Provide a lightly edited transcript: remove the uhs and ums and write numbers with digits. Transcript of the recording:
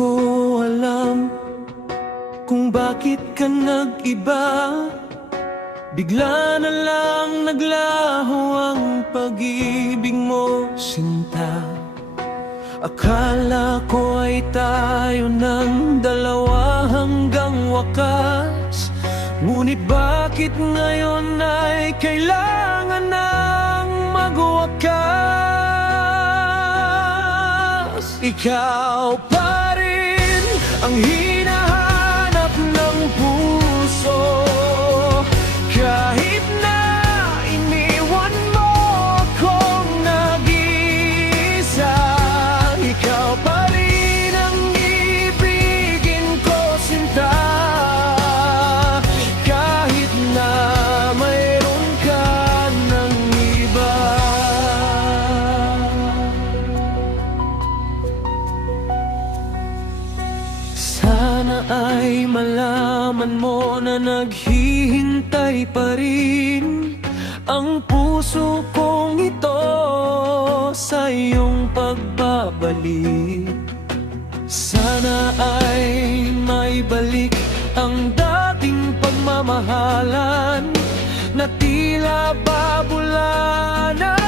ko alam kung bakit ka nag-iba. Bigla na lang naglaho ang pag-ibig mo, sinta. Akala ko ay tayo ng dalawa hanggang wakas, ngunit bakit ngayon ay kailangan nang magwakas? Ikaw pa rin ang hinahanap ng puso, kahit na iniwan mo akong nag-iisa. Ikaw pa rin ang ibigin ko, sinta, kahit na mayroon ka ng iba. Sana ay malaman mo na naghihintay pa rin ang puso kong ito sa iyong pagbabalik. Sana ay maibalik ang dating pagmamahalan na tila babula na